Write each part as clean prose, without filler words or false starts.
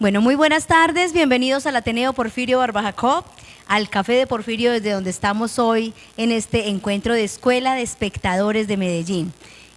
Bueno, muy buenas tardes, bienvenidos al Ateneo Porfirio Barba Jacob, al Café de Porfirio desde donde estamos hoy en este encuentro de Escuela de Espectadores de Medellín.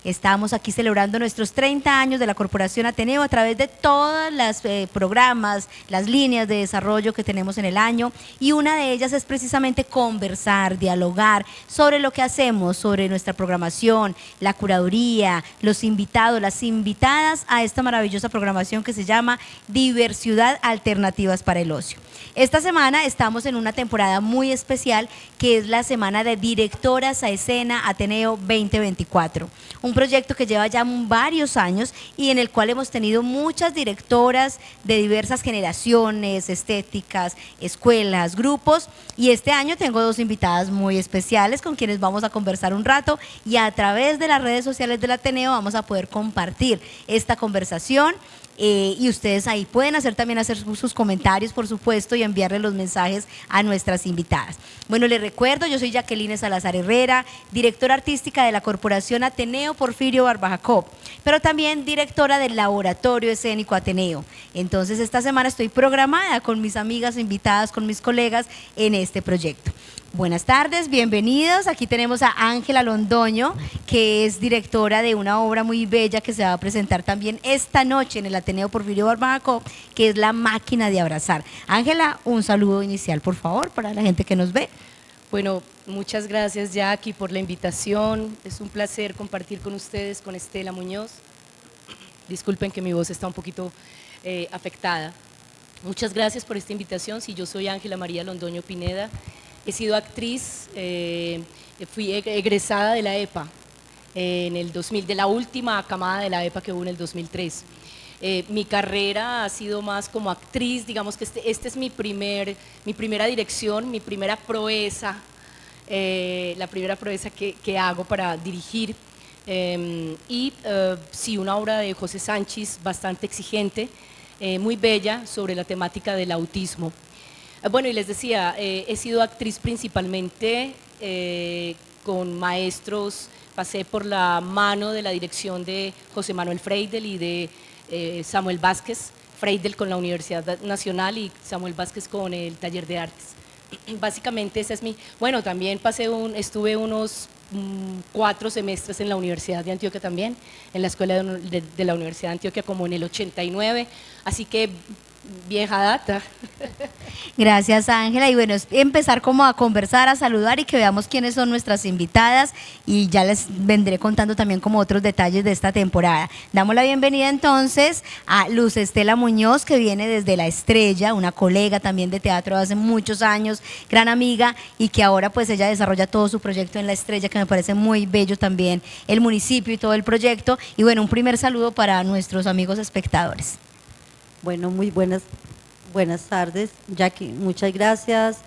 Estamos aquí celebrando nuestros 30 años de la Corporación Ateneo a través de todos los programas, las líneas de desarrollo que tenemos en el año, y una de ellas es precisamente conversar, dialogar sobre lo que hacemos, sobre nuestra programación, la curaduría, los invitados, las invitadas a esta maravillosa programación que se llama Diversidad Alternativas para el Ocio. Esta semana estamos en una temporada muy especial que es la semana de Directoras a Escena Ateneo 2024. Un proyecto que lleva ya varios años y en el cual hemos tenido muchas directoras de diversas generaciones, estéticas, escuelas, grupos, y este año tengo dos invitadas muy especiales con quienes vamos a conversar un rato y a través de las redes sociales del Ateneo vamos a poder compartir esta conversación. Y ustedes ahí pueden hacer sus comentarios, por supuesto, y enviarle los mensajes a nuestras invitadas. Bueno, les recuerdo, yo soy Jacqueline Salazar Herrera, directora artística de la Corporación Ateneo Porfirio Barba Jacob, pero también directora del Laboratorio Escénico Ateneo. Entonces, esta semana estoy programada con mis amigas invitadas, con mis colegas en este proyecto. Buenas tardes, bienvenidos. Aquí tenemos a Ángela Londoño, que es directora de una obra muy bella que se va a presentar también esta noche en el Ateneo Porfirio Barba Jacob, que es La Máquina de Abrazar. Ángela, un saludo inicial, por favor, para la gente que nos ve. Bueno, muchas gracias, Jackie, por la invitación. Es un placer compartir con ustedes, con Estela Muñoz. Disculpen que mi voz está un poquito afectada. Muchas gracias por esta invitación. Sí, yo soy Ángela María Londoño Pineda. He sido actriz, fui egresada de la EPA en el 2000, de la última camada de la EPA que hubo en el 2003. Mi carrera ha sido más como actriz, digamos que este es mi primera dirección, mi primera proeza, la primera proeza que hago para dirigir. Sí, una obra de José Sánchez bastante exigente, muy bella, sobre la temática del autismo. Bueno, y les decía, he sido actriz principalmente con maestros, pasé por la mano de la dirección de José Manuel Freidel y de Samuel Vázquez, Freidel con la Universidad Nacional y Samuel Vázquez con el Taller de Artes. Básicamente esa es mi, bueno, también estuve unos 4 semestres en la Universidad de Antioquia también, en la escuela de la Universidad de Antioquia como en el 89, así que vieja data. Gracias, Ángela, y bueno, es empezar como a conversar, a saludar y que veamos quiénes son nuestras invitadas, y ya les vendré contando también como otros detalles de esta temporada. Damos la bienvenida entonces a Luz Estela Muñoz, que viene desde La Estrella, una colega también de teatro de hace muchos años, gran amiga, y que ahora pues ella desarrolla todo su proyecto en La Estrella, que me parece muy bello también el municipio y todo el proyecto. Y bueno, un primer saludo para nuestros amigos espectadores. Bueno, muy buenas tardes, Jackie, muchas gracias.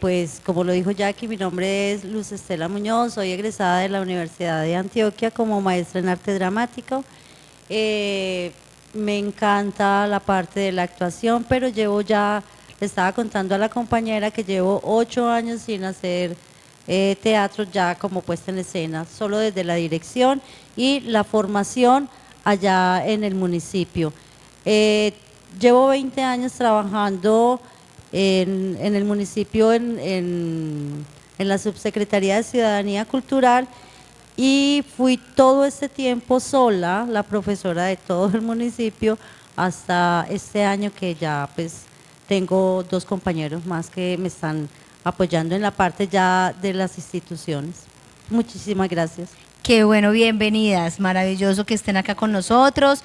Pues como lo dijo Jackie, mi nombre es Luz Estela Muñoz, soy egresada de la Universidad de Antioquia como maestra en arte dramático. Me encanta la parte de la actuación, pero le estaba contando a la compañera que llevo 8 años sin hacer teatro ya como puesta en escena, solo desde la dirección y la formación allá en el municipio. Llevo 20 años trabajando en el municipio en la Subsecretaría de Ciudadanía Cultural, y fui todo este tiempo sola, la profesora de todo el municipio, hasta este año que ya pues tengo 2 compañeros más que me están apoyando en la parte ya de las instituciones. Muchísimas gracias. Qué bueno, bienvenidas, maravilloso que estén acá con nosotros,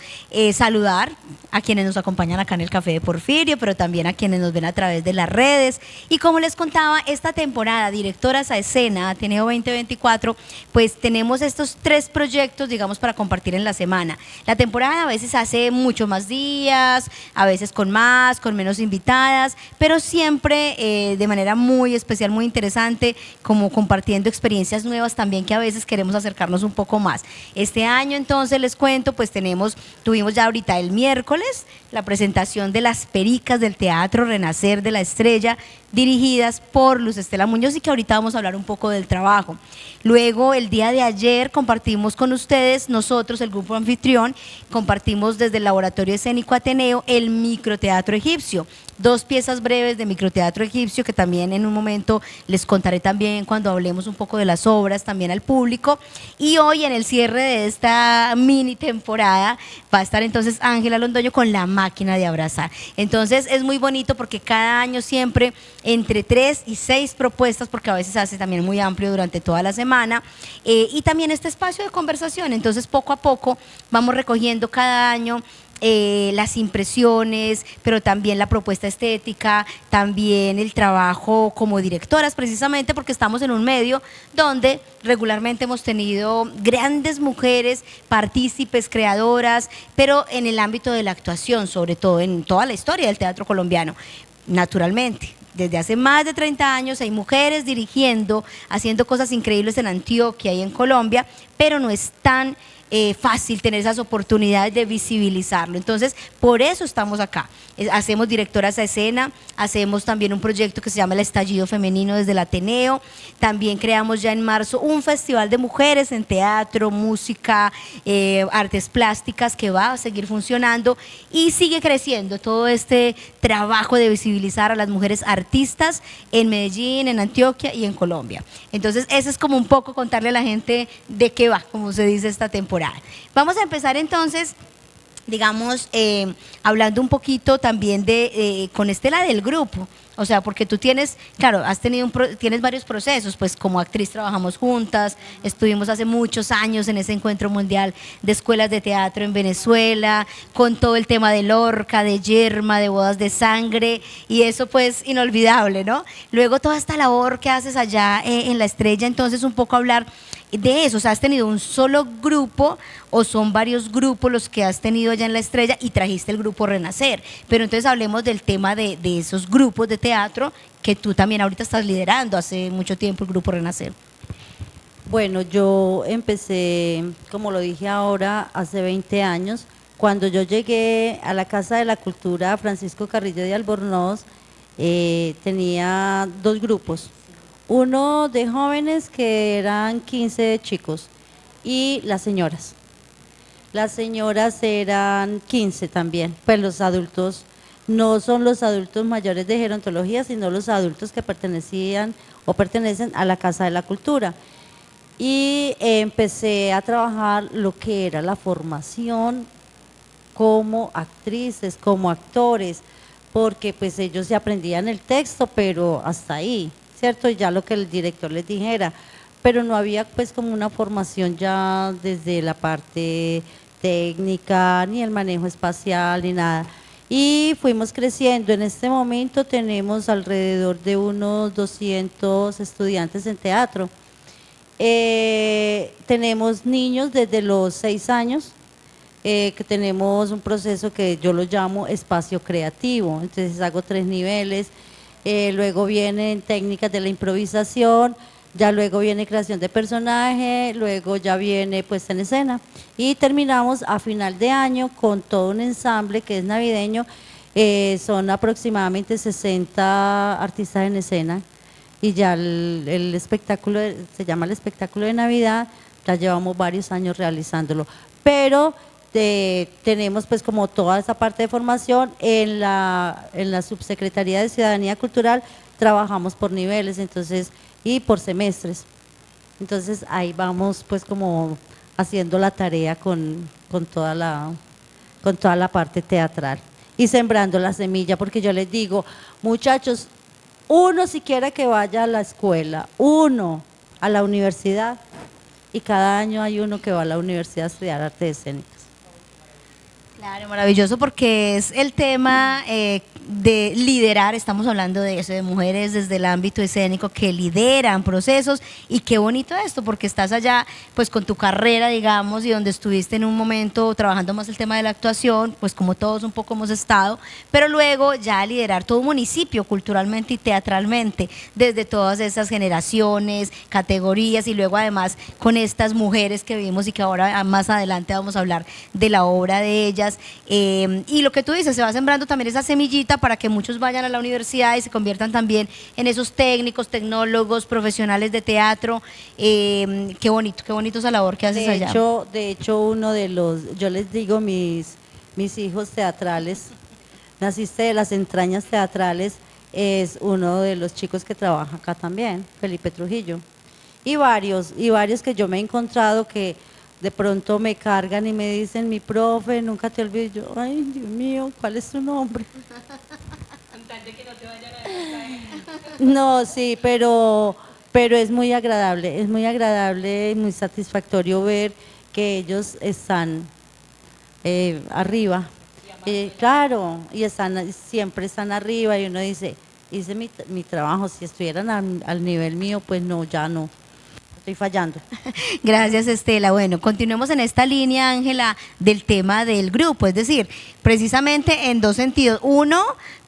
saludar a quienes nos acompañan acá en el Café de Porfirio, pero también a quienes nos ven a través de las redes. Y como les contaba, esta temporada, Directoras a Escena, Ateneo 2024, pues tenemos estos 3 proyectos, digamos, para compartir en la semana. La temporada a veces hace mucho más días, a veces con más, con menos invitadas, pero siempre de manera muy especial, muy interesante, como compartiendo experiencias nuevas también, que a veces queremos acercarnos conocernos un poco más. Este año entonces les cuento, pues tuvimos ya ahorita el miércoles la presentación de Las Pericas del Teatro Renacer de la Estrella, dirigidas por Luz Estela Muñoz, y que ahorita vamos a hablar un poco del trabajo. Luego, el día de ayer compartimos con ustedes, nosotros, el grupo anfitrión, compartimos desde el Laboratorio Escénico Ateneo el Microteatro Egipcio, 2 piezas breves de Microteatro Egipcio que también en un momento les contaré también cuando hablemos un poco de las obras también al público. Y hoy en el cierre de esta mini temporada va a estar entonces Ángela Londoño con La Máquina de Abrazar. Entonces es muy bonito porque cada año siempre entre 3 y 6 propuestas, porque a veces se hace también muy amplio durante toda la semana, y también este espacio de conversación. Entonces poco a poco vamos recogiendo cada año las impresiones, pero también la propuesta estética, también el trabajo como directoras, precisamente porque estamos en un medio donde regularmente hemos tenido grandes mujeres, partícipes, creadoras, pero en el ámbito de la actuación, sobre todo en toda la historia del teatro colombiano, naturalmente. Desde hace más de 30 años hay mujeres dirigiendo, haciendo cosas increíbles en Antioquia y en Colombia, pero no es tan fácil tener esas oportunidades de visibilizarlo. Entonces, por eso estamos acá. Hacemos directoras a escena, hacemos también un proyecto que se llama El Estallido Femenino desde el Ateneo, también creamos ya en marzo un festival de mujeres en teatro, música, artes plásticas, que va a seguir funcionando y sigue creciendo todo este trabajo de visibilizar a las mujeres artistas en Medellín, en Antioquia y en Colombia. Entonces, ese es como un poco contarle a la gente de qué va, como se dice, esta temporada. Vamos a empezar entonces, digamos, hablando un poquito también con Estela del grupo. O sea, porque tú tienes, claro, tienes varios procesos, pues como actriz trabajamos juntas, estuvimos hace muchos años en ese encuentro mundial de escuelas de teatro en Venezuela, con todo el tema de Lorca, de Yerma, de Bodas de Sangre, y eso pues inolvidable, ¿no? Luego toda esta labor que haces allá en La Estrella, entonces un poco hablar de eso. O sea, ¿has tenido un solo grupo o son varios grupos los que has tenido allá en La Estrella y trajiste el grupo Renacer? Pero entonces hablemos del tema de esos grupos de teatro que tú también ahorita estás liderando hace mucho tiempo, el grupo Renacer. Bueno, yo empecé, como lo dije ahora, hace 20 años. Cuando yo llegué a la Casa de la Cultura Francisco Carrillo de Albornoz, tenía 2 grupos. Uno de jóvenes, que eran 15 chicos, y las señoras. Las señoras eran 15 también, pues los adultos no son los adultos mayores de gerontología, sino los adultos que pertenecían o pertenecen a la Casa de la Cultura. Y empecé a trabajar lo que era la formación como actrices, como actores, porque pues ellos se aprendían el texto, pero hasta ahí, ¿cierto? Ya lo que el director les dijera, pero no había pues como una formación ya desde la parte técnica, ni el manejo espacial, ni nada. Y fuimos creciendo. En este momento tenemos alrededor de unos 200 estudiantes en teatro. Tenemos niños desde los 6 años, que tenemos un proceso que yo lo llamo espacio creativo. Entonces hago 3 niveles, luego vienen técnicas de la improvisación, ya luego viene creación de personaje, luego ya viene puesta en escena y terminamos a final de año con todo un ensamble que es navideño. Son aproximadamente 60 artistas en escena y ya el espectáculo se llama el espectáculo de Navidad. Ya llevamos varios años realizándolo, pero tenemos pues como toda esa parte de formación en la Subsecretaría de Ciudadanía Cultural. Trabajamos por niveles, entonces, y por semestres. Entonces ahí vamos pues como haciendo la tarea con toda la parte teatral y sembrando la semilla, porque yo les digo, muchachos, uno siquiera que vaya a la escuela, uno a la universidad, y cada año hay uno que va a la universidad a estudiar artes escénicas. Claro, maravilloso, porque es el tema de liderar, estamos hablando de eso, de mujeres desde el ámbito escénico que lideran procesos, y qué bonito esto, porque estás allá pues con tu carrera, digamos, y donde estuviste en un momento trabajando más el tema de la actuación, pues como todos un poco hemos estado, pero luego ya liderar todo un municipio culturalmente y teatralmente, desde todas esas generaciones, categorías, y luego además con estas mujeres que vimos y que ahora más adelante vamos a hablar de la obra de ellas, y lo que tú dices, se va sembrando también esa semillita para que muchos vayan a la universidad y se conviertan también en esos técnicos, tecnólogos, profesionales de teatro. Qué bonito esa labor que haces allá. De hecho, uno de los, yo les digo, mis hijos teatrales, naciste de las entrañas teatrales, es uno de los chicos que trabaja acá también, Felipe Trujillo. Y varios que yo me he encontrado que de pronto me cargan y me dicen, mi profe, nunca te olvido. Yo, ay, Dios mío, ¿cuál es tu nombre? Con tal de que no te vayan a dejar. No, sí, pero es muy agradable y muy satisfactorio ver que ellos están arriba. Claro, y siempre están arriba y uno dice, hice mi trabajo, si estuvieran al nivel mío, pues no, ya no. Estoy fallando. Gracias, Estela. Bueno, continuemos en esta línea, Ángela, del tema del grupo, es decir, precisamente en dos sentidos. Uno,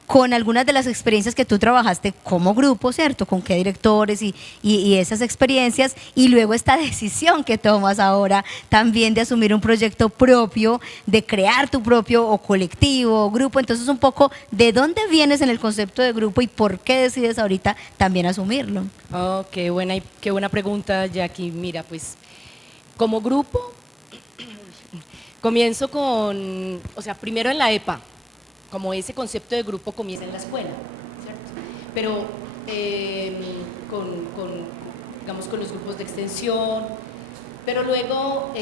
con algunas de las experiencias que tú trabajaste como grupo, ¿cierto? Con qué directores y esas experiencias, y luego esta decisión que tomas ahora también de asumir un proyecto propio, de crear tu propio o colectivo o grupo. Entonces, un poco, ¿de dónde vienes en el concepto de grupo y por qué decides ahorita también asumirlo? Oh, qué buena pregunta, Jackie. Mira, pues como grupo, comienzo con, o sea, primero en la EPA, como ese concepto de grupo comienza en la escuela, ¿cierto? Pero digamos, con los grupos de extensión, pero luego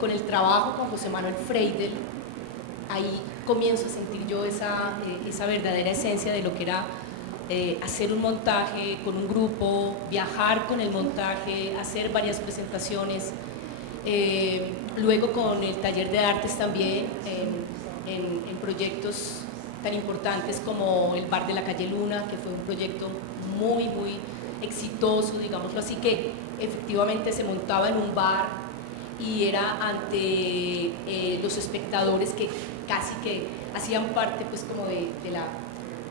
con el trabajo con José Manuel Freidel, ahí comienzo a sentir yo esa verdadera esencia de lo que era hacer un montaje con un grupo, viajar con el montaje, hacer varias presentaciones, luego con el taller de artes también, en proyectos tan importantes como el Bar de la Calle Luna, que fue un proyecto muy exitoso, digámoslo así, que efectivamente se montaba en un bar y era ante los espectadores que casi que hacían parte pues como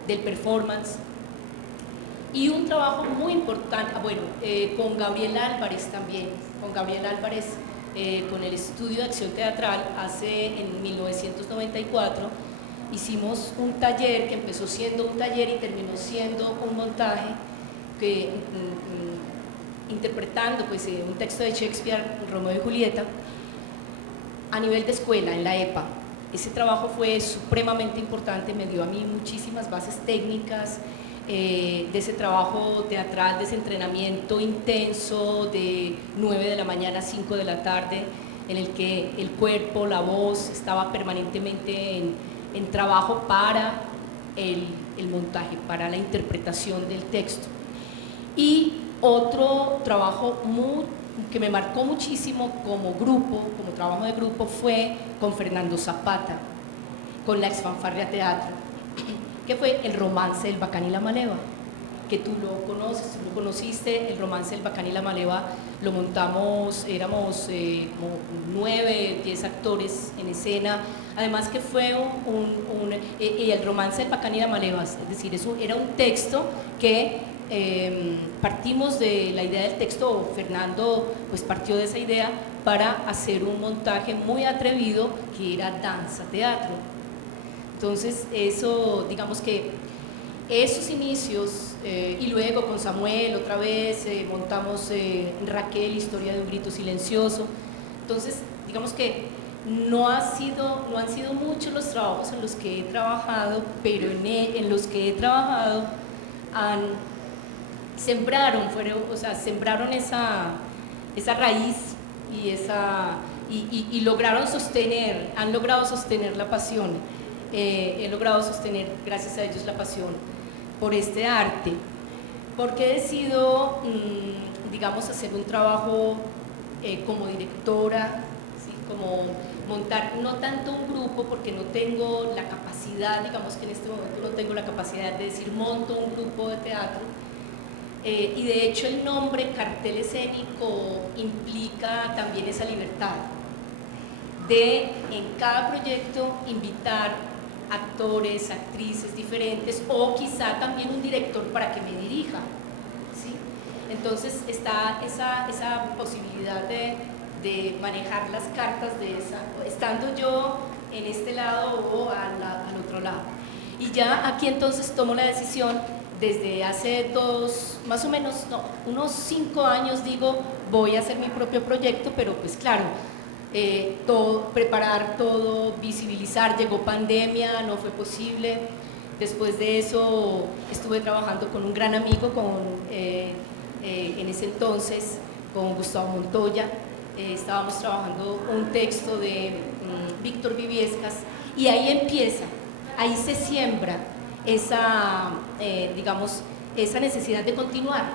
del performance. Y un trabajo muy importante, bueno, con Gabriel Álvarez también, con el Estudio de Acción Teatral, en 1994, hicimos un taller que empezó siendo un taller y terminó siendo un montaje que, interpretando pues, un texto de Shakespeare, Romeo y Julieta, a nivel de escuela, en la EPA. Ese trabajo fue supremamente importante, me dio a mí muchísimas bases técnicas, de ese trabajo teatral, de ese entrenamiento intenso de 9 de la mañana a 5 de la tarde, en el que el cuerpo, la voz estaba permanentemente en trabajo para el montaje, para la interpretación del texto. Y otro trabajo que me marcó muchísimo como grupo, como trabajo de grupo, fue con Fernando Zapata, con la Exfanfarria Teatro, que fue el romance del Bacán y la Maleva, que tú lo conoces, tú lo conociste. El romance del Bacán y la Maleva lo montamos, éramos como 9, 10 actores en escena, además que fue el romance del Bacán y la Maleva, es decir, era un texto que partimos de la idea del texto, Fernando pues partió de esa idea para hacer un montaje muy atrevido que era danza-teatro. Entonces, eso, digamos que esos inicios, y luego con Samuel otra vez montamos Raquel, Historia de un grito silencioso. Entonces, digamos que no han sido muchos los trabajos en los que he trabajado, pero en los que he trabajado sembraron esa raíz y han logrado sostener la pasión. He logrado sostener, gracias a ellos, la pasión por este arte, porque he decidido, digamos, hacer un trabajo como directora, ¿sí? montar no tanto un grupo, porque no tengo la capacidad, digamos que en este momento no tengo la capacidad de decir monto un grupo de teatro, y de hecho el nombre cartel escénico implica también esa libertad de en cada proyecto invitar actores, actrices diferentes o quizá también un director para que me dirija, ¿sí? Entonces está esa posibilidad de manejar las cartas de esa, estando yo en este lado o al otro lado. Y ya aquí entonces tomo la decisión desde hace más o menos, unos 5 años digo, voy a hacer mi propio proyecto, pero pues claro, preparar todo, visibilizar, llegó pandemia, no fue posible. Después de eso estuve trabajando con un gran amigo, en ese entonces, con Gustavo Montoya. Estábamos trabajando un texto de Víctor Viviescas y ahí empieza, ahí se siembra digamos, esa necesidad de continuar,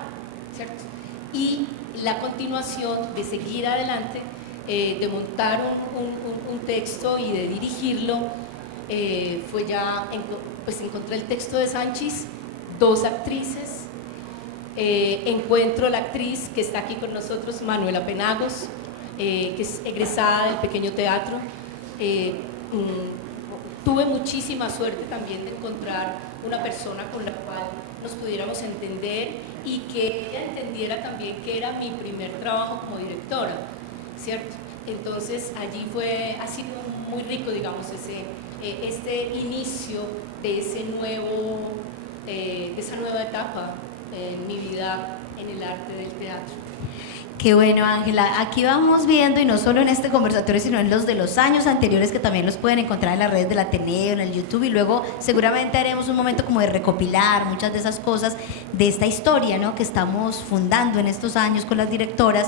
¿cierto? Y la continuación de seguir adelante, de montar un texto y de dirigirlo, fue ya, pues encontré el texto de Sanchis, 2 actrices, encuentro la actriz que está aquí con nosotros, Manuela Penagos, que es egresada del Pequeño Teatro. Tuve muchísima suerte también de encontrar una persona con la cual nos pudiéramos entender y que ella entendiera también que era mi primer trabajo como directora, ¿cierto? Entonces allí ha sido muy rico, digamos, este inicio de esa nueva etapa en mi vida en el arte del teatro. Qué bueno, Ángela. Aquí vamos viendo, y no solo en este conversatorio, sino en los de los años anteriores, que también los pueden encontrar en las redes del Ateneo, en el YouTube, y luego seguramente haremos un momento como de recopilar muchas de esas cosas de esta historia, ¿no?, que estamos fundando en estos años con las directoras,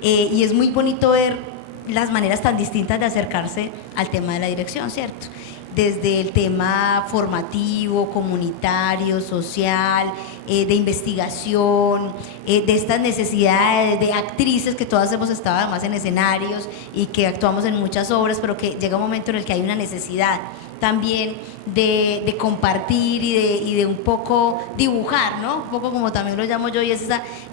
y es muy bonito ver las maneras tan distintas de acercarse al tema de la dirección, ¿cierto? Desde el tema formativo, comunitario, social, de investigación, de estas necesidades de actrices que todas hemos estado además en escenarios y que actuamos en muchas obras, pero que llega un momento en el que hay una necesidad también de compartir y de un poco dibujar, ¿no? Un poco como también lo llamo yo, y es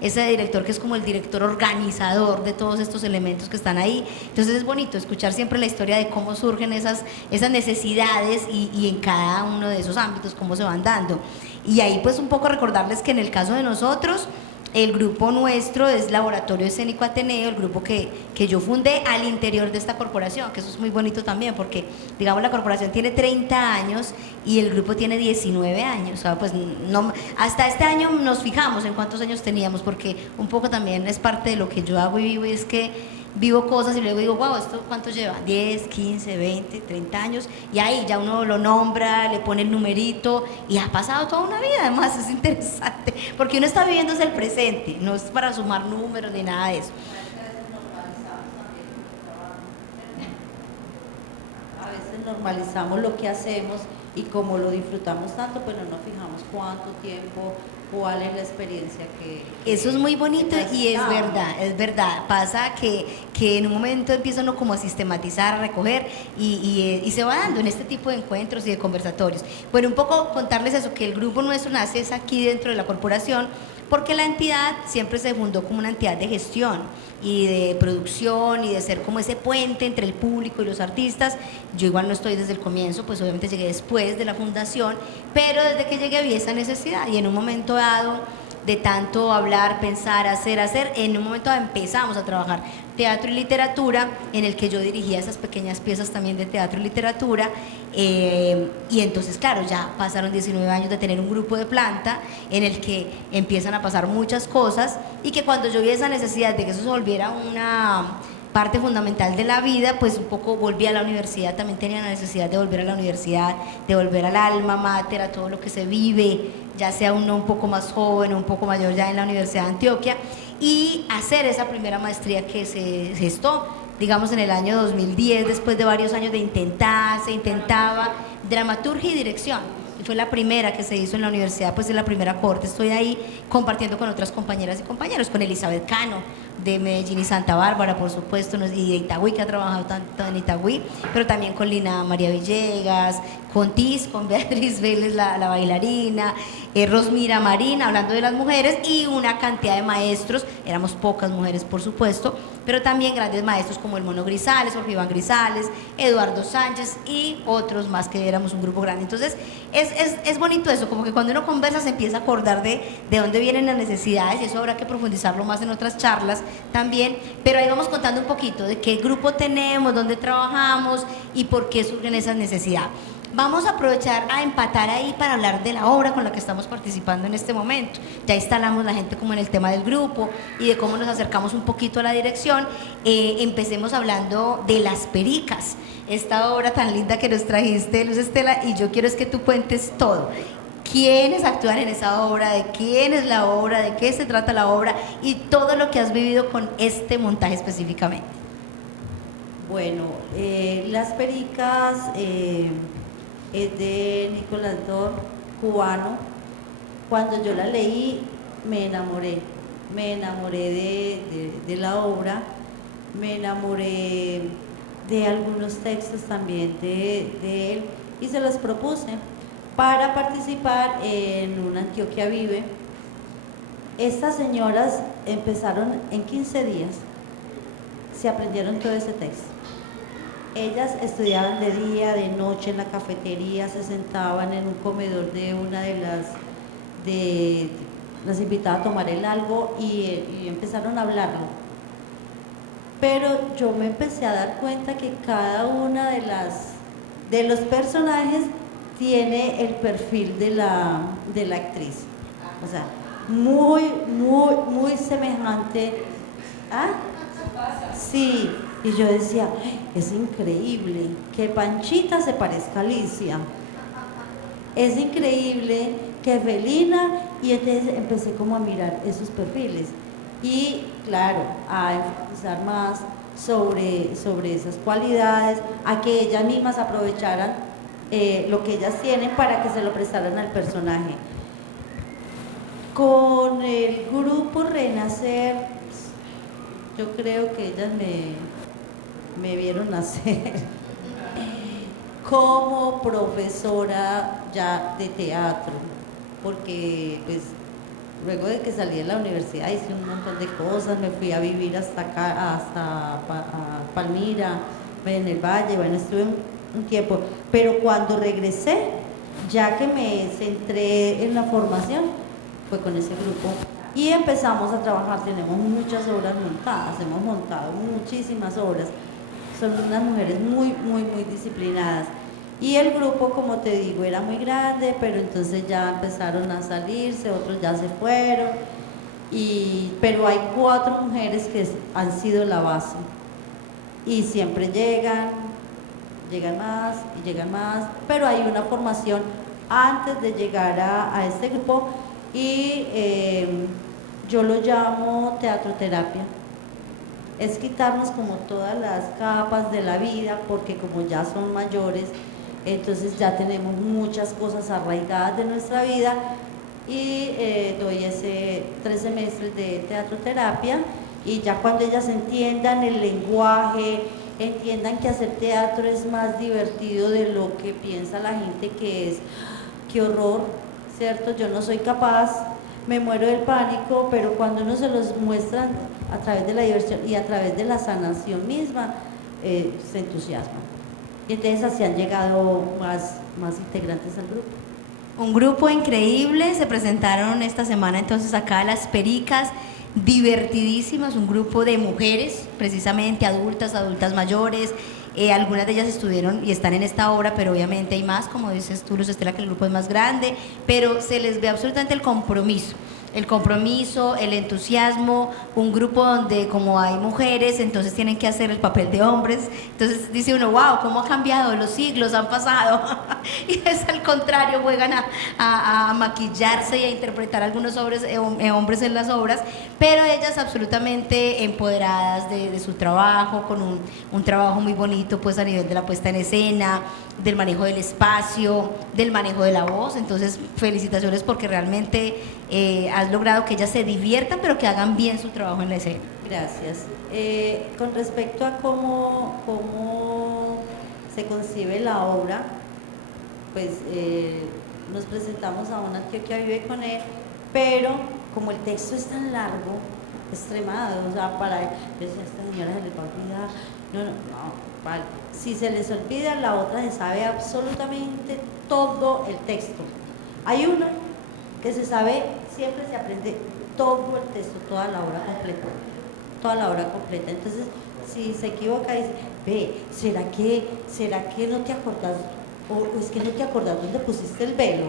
ese director que es como el director organizador de todos estos elementos que están ahí. Entonces es bonito escuchar siempre la historia de cómo surgen esas necesidades y en cada uno de esos ámbitos cómo se van dando. Y ahí pues un poco recordarles que en el caso de nosotros, el grupo nuestro es Laboratorio Escénico Ateneo, el grupo que yo fundé al interior de esta corporación, que eso es muy bonito también, porque digamos la corporación tiene 30 años y el grupo tiene 19 años, o sea, pues no, hasta este año nos fijamos en cuántos años teníamos, porque un poco también es parte de lo que yo hago y vivo, y es que vivo cosas y luego digo, wow, ¿esto cuánto lleva? 10, 15, 20, 30 años, y ahí ya uno lo nombra, le pone el numerito, y ha pasado toda una vida. Además es interesante, porque uno está viviendo el presente, no es para sumar números ni nada de eso. A veces normalizamos lo que hacemos y como lo disfrutamos tanto, pues no nos fijamos cuánto tiempo, cuál es la experiencia que eso es muy bonito, y es verdad, pasa que en un momento empieza uno como a sistematizar, a recoger, y se va dando en este tipo de encuentros y de conversatorios. Bueno, un poco contarles eso, que el grupo nuestro nace es aquí dentro de la corporación, porque la entidad siempre se fundó como una entidad de gestión y de producción y de ser como ese puente entre el público y los artistas. Yo igual no estoy desde el comienzo, pues obviamente llegué después de la fundación, pero desde que llegué había esa necesidad, y en un momento dado de tanto hablar, pensar, hacer, en un momento empezamos a trabajar teatro y literatura, en el que yo dirigía esas pequeñas piezas también de teatro y literatura, y entonces claro, ya pasaron 19 años de tener un grupo de planta en el que empiezan a pasar muchas cosas, y que cuando yo vi esa necesidad de que eso se volviera una parte fundamental de la vida, pues un poco volví a la universidad, también tenía la necesidad de volver a la universidad, de volver al alma mater, a todo lo que se vive, ya sea uno un poco más joven o un poco mayor ya en la Universidad de Antioquia, y hacer esa primera maestría que se gestó, digamos, en el año 2010, después de varios años de se intentaba dramaturgia y dirección. fue la primera que se hizo en la universidad, pues es la primera corte. Estoy ahí compartiendo con otras compañeras y compañeros, con Elizabeth Cano, de Medellín y Santa Bárbara, por supuesto, y de Itagüí, que ha trabajado tanto en Itagüí, pero también con Lina María Villegas, con Tiz, con Beatriz Vélez, la bailarina, Rosmira Marín, hablando de las mujeres, y una cantidad de maestros, éramos pocas mujeres, por supuesto, pero también grandes maestros como el Mono Grisales, Jorge Iván Grisales, Eduardo Sánchez y otros más, que éramos un grupo grande. Entonces, es bonito eso, como que cuando uno conversa se empieza a acordar de dónde vienen las necesidades, y eso habrá que profundizarlo más en otras charlas también, pero ahí vamos contando un poquito de qué grupo tenemos, dónde trabajamos y por qué surgen esas necesidades. Vamos a aprovechar a empatar ahí para hablar de la obra con la que estamos participando en este momento. Ya instalamos la gente como en el tema del grupo y de cómo nos acercamos un poquito a la dirección. Empecemos hablando de Las Pericas, esta obra tan linda que nos trajiste, Luz Estela, y yo quiero es que tú cuentes todo. ¿Quiénes actúan en esa obra? ¿De quién es la obra? ¿De qué se trata la obra? Y todo lo que has vivido con este montaje específicamente. Bueno, Las Pericas es de Nicolás Dor, cubano. Cuando yo la leí me enamoré de la obra, me enamoré de algunos textos también de él, y se los propuse para participar en un Antioquia Vive. Estas señoras empezaron en 15 días, se aprendieron todo ese texto. Ellas estudiaban de día, de noche en la cafetería, se sentaban en un comedor de una de las invitaba a tomar el algo y empezaron a hablarlo. Pero yo me empecé a dar cuenta que cada una de los personajes tiene el perfil de la actriz. O sea, muy semejante. ¿Ah? Sí. Y yo decía, es increíble que Panchita se parezca a Alicia, es increíble que Felina, y entonces empecé como a mirar esos perfiles y claro, a enfatizar más sobre esas cualidades, a que ellas mismas aprovecharan lo que ellas tienen para que se lo prestaran al personaje. Con el grupo Renacer, yo creo que ellas me vieron nacer como profesora ya de teatro, porque pues luego de que salí de la universidad hice un montón de cosas, me fui a vivir hasta acá, hasta Palmira, en el Valle, bueno, estuve un tiempo, pero cuando regresé, ya que me centré en la formación, fue con ese grupo. Y empezamos a trabajar, tenemos muchas obras montadas, hemos montado muchísimas obras. Son unas mujeres muy disciplinadas. Y el grupo, como te digo, era muy grande, pero entonces ya empezaron a salirse, otros ya se fueron. Pero hay 4 mujeres que han sido la base. Y siempre llegan más y llegan más, pero hay una formación antes de llegar a este grupo y yo lo llamo teatroterapia. Es quitarnos como todas las capas de la vida, porque como ya son mayores, entonces ya tenemos muchas cosas arraigadas de nuestra vida, y doy 3 semestres de teatroterapia, y ya cuando ellas entiendan el lenguaje, entiendan que hacer teatro es más divertido de lo que piensa la gente que es, qué horror, ¿cierto? Yo no soy capaz, me muero del pánico, pero cuando uno se los muestra a través de la diversión y a través de la sanación misma, se entusiasman. Y entonces así han llegado más integrantes al grupo. Un grupo increíble, se presentaron esta semana entonces acá Las Pericas, divertidísimas, un grupo de mujeres, precisamente adultas mayores, algunas de ellas estuvieron y están en esta obra, pero obviamente hay más, como dices tú, Luz Estela, que el grupo es más grande, pero se les ve absolutamente el compromiso, el entusiasmo, un grupo donde como hay mujeres, entonces tienen que hacer el papel de hombres, entonces dice uno, wow, cómo ha cambiado, los siglos han pasado, y es al contrario, juegan a maquillarse y a interpretar algunos hombres en las obras, pero ellas absolutamente empoderadas de su trabajo, con un trabajo muy bonito pues a nivel de la puesta en escena, del manejo del espacio, del manejo de la voz. Entonces felicitaciones porque realmente has logrado que ellas se diviertan pero que hagan bien su trabajo en la escena. Gracias. Con respecto a cómo se concibe la obra, pues nos presentamos a una Antioquia Vive con él, pero como el texto es tan largo, extremado, o sea, para yo decía, a esta señora se les va a olvidar, no, vale. Si se les olvida, la otra se sabe absolutamente todo el texto. Hay uno que se sabe, siempre se aprende todo el texto, toda la obra completa, toda la obra completa. Entonces, si se equivoca, dice, ve, ¿será que no te acordás, o es que no te acordás dónde pusiste el velo?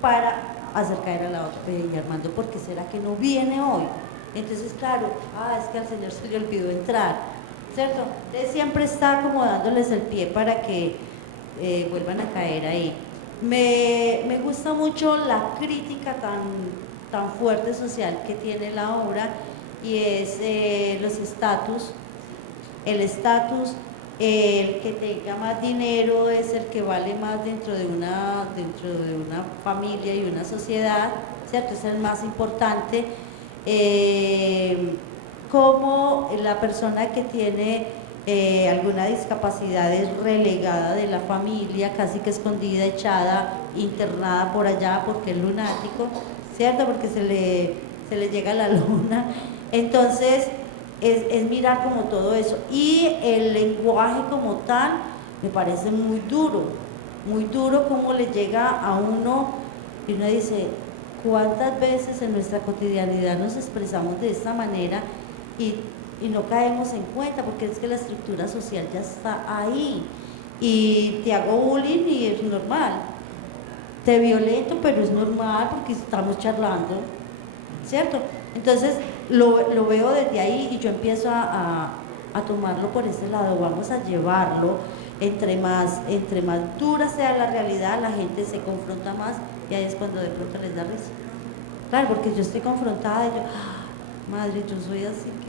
Para hacer caer a la otra, y Armando, ¿por qué será que no viene hoy? Entonces, claro, es que al señor se le olvidó entrar, ¿cierto? Entonces siempre está como dándoles el pie para que vuelvan a caer ahí. Me gusta mucho la crítica tan fuerte social que tiene la obra, y es los estatus. El estatus, el que tenga más dinero es el que vale más dentro de una familia y una sociedad, ¿cierto? Es el más importante. Como la persona que tiene alguna discapacidad es relegada de la familia, casi que escondida, echada, internada por allá porque es lunático, ¿cierto? Porque se le llega la luna. Entonces es mirar como todo eso, y el lenguaje como tal me parece muy duro como le llega a uno, y uno dice, ¿cuántas veces en nuestra cotidianidad nos expresamos de esta manera y no caemos en cuenta? Porque es que la estructura social ya está ahí, y te hago bullying y es normal, te violento pero es normal porque estamos charlando, ¿cierto? Entonces lo veo desde ahí y yo empiezo a tomarlo por ese lado. Vamos a llevarlo, entre más dura sea la realidad, la gente se confronta más, y ahí es cuando de pronto les da risa. Claro, porque yo estoy confrontada y yo, madre, yo soy así que...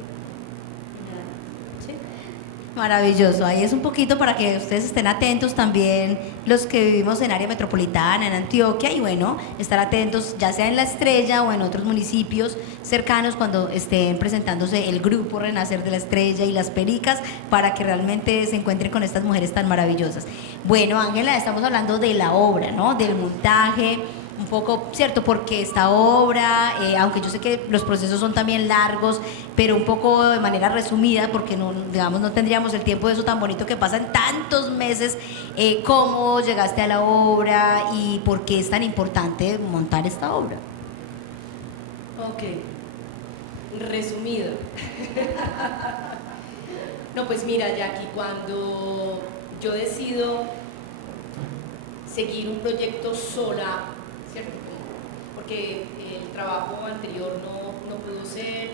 ¿Sí? Maravilloso, ahí es un poquito para que ustedes estén atentos también, los que vivimos en área metropolitana, en Antioquia, y bueno, estar atentos ya sea en La Estrella o en otros municipios cercanos cuando estén presentándose el grupo Renacer de la Estrella y Las Pericas, para que realmente se encuentren con estas mujeres tan maravillosas. Bueno, Ángela, estamos hablando de la obra, ¿no? Del montaje, un poco, ¿cierto? Porque esta obra, aunque yo sé que los procesos son también largos, pero un poco de manera resumida, porque no, digamos, no tendríamos el tiempo de eso tan bonito que pasan tantos meses, ¿cómo llegaste a la obra y por qué es tan importante montar esta obra? Ok, resumido. No, pues mira, Jackie, cuando yo decido seguir un proyecto sola, ¿cierto? Porque el trabajo anterior no pudo ser,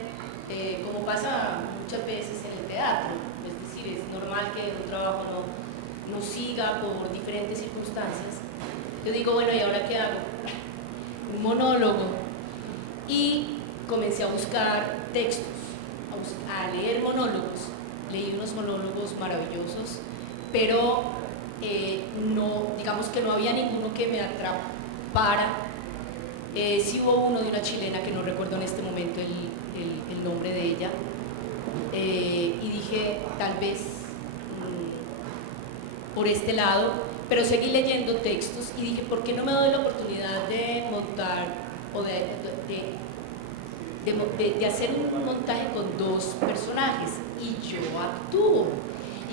como pasa muchas veces en el teatro, es decir, es normal que un trabajo no siga por diferentes circunstancias. Yo digo, bueno, ¿y ahora qué hago? Un monólogo. Y comencé a buscar textos, a leer monólogos. Leí unos monólogos maravillosos, pero no, digamos que no había ninguno que me atrapara. Sí hubo uno de una chilena que no recuerdo en este momento el nombre de ella, y dije, tal vez por este lado, pero seguí leyendo textos y dije, ¿por qué no me doy la oportunidad de montar o de hacer un montaje con dos personajes y yo actúo?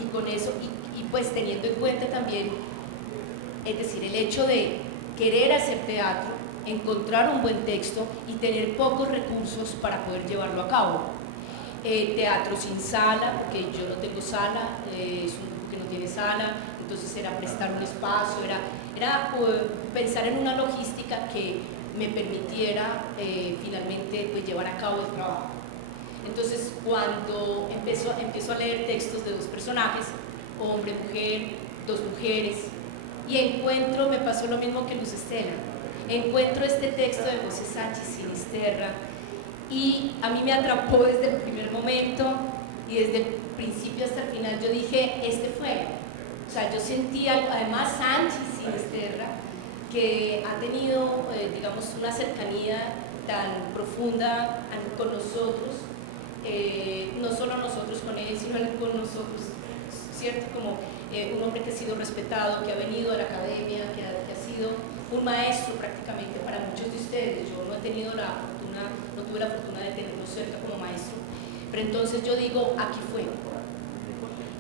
Y con eso, y pues teniendo en cuenta también, es decir, el hecho de querer hacer teatro, encontrar un buen texto y tener pocos recursos para poder llevarlo a cabo. Teatro sin sala, porque yo no tengo sala, es un grupo que no tiene sala, entonces era prestar un espacio, era pensar en una logística que me permitiera finalmente pues, llevar a cabo el trabajo. Entonces cuando empiezo a leer textos de dos personajes, hombre, mujer, dos mujeres, y encuentro, me pasó lo mismo que Luz Estela, encuentro este texto de José Sánchez Sinisterra y a mí me atrapó desde el primer momento y desde el principio hasta el final. Yo dije, este fue. O sea, yo sentí algo, además Sánchez Sinisterra, que ha tenido, digamos, una cercanía tan profunda con nosotros, no solo nosotros con él, sino él con nosotros, ¿cierto? Como un hombre que ha sido respetado, que ha venido a la academia, que ha sido un maestro prácticamente para muchos de ustedes. Yo no he tenido la fortuna, no tuve la fortuna de tenerlo cerca como maestro, pero entonces yo digo, aquí fue.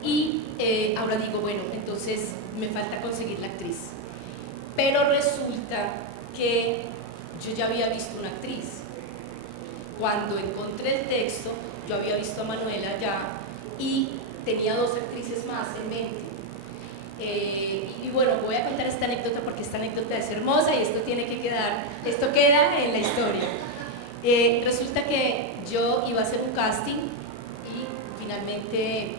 Y ahora digo, bueno, entonces me falta conseguir la actriz. Pero resulta que yo ya había visto una actriz. Cuando encontré el texto, yo había visto a Manuela ya y tenía 2 actrices más en mente. Y bueno, voy a contar esta anécdota porque esta anécdota es hermosa y esto queda en la historia. Resulta que yo iba a hacer un casting y finalmente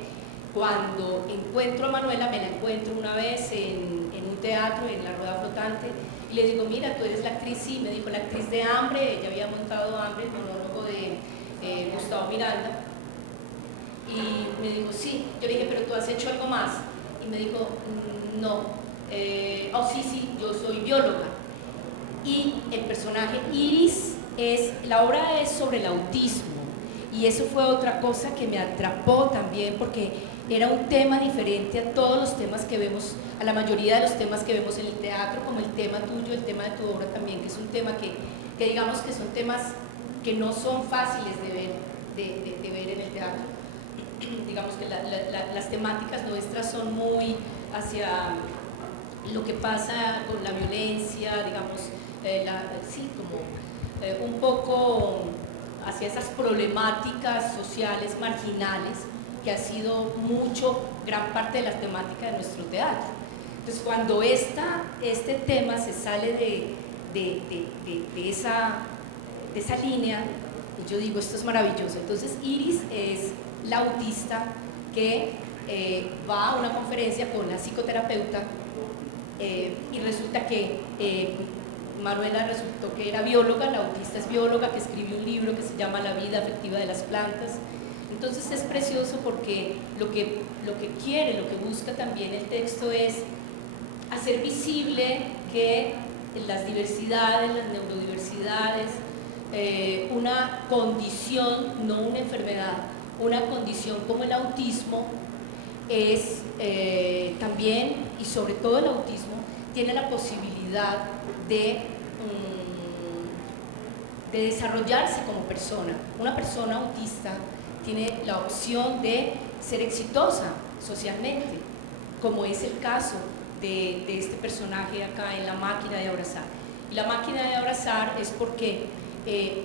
cuando encuentro a Manuela, me la encuentro una vez en un teatro, en la Rueda Flotante, y le digo, mira, tú eres la actriz, sí, me dijo, la actriz de Hambre, ella había montado Hambre, el monólogo de Gustavo Miranda, y me dijo, sí. Yo le dije, pero tú has hecho algo más, y me dijo, no, oh sí, yo soy bióloga, y el personaje Iris la obra es sobre el autismo, y eso fue otra cosa que me atrapó también, porque era un tema diferente a todos los temas que vemos, a la mayoría de los temas que vemos en el teatro, como el tema tuyo, el tema de tu obra también, que es un tema que digamos que son temas que no son fáciles de ver en el teatro. Digamos que las temáticas nuestras son muy hacia lo que pasa con la violencia, digamos, sí, como un poco hacia esas problemáticas sociales marginales que ha sido gran parte de la temática de nuestro teatro. Entonces, cuando este tema se sale de esa línea, pues yo digo, esto es maravilloso. Entonces, Iris es la autista que va a una conferencia con la psicoterapeuta y resulta que Manuela resultó que era bióloga, la autista es bióloga, que escribió un libro que se llama La vida afectiva de las plantas. Entonces es precioso porque lo que quiere, lo que busca también el texto es hacer visible que las diversidades, las neurodiversidades, una condición, no una enfermedad, una condición como el autismo es también, y sobre todo el autismo, tiene la posibilidad de desarrollarse como persona. Una persona autista tiene la opción de ser exitosa socialmente, como es el caso de este personaje acá en La máquina de abrazar. Y La máquina de abrazar es porque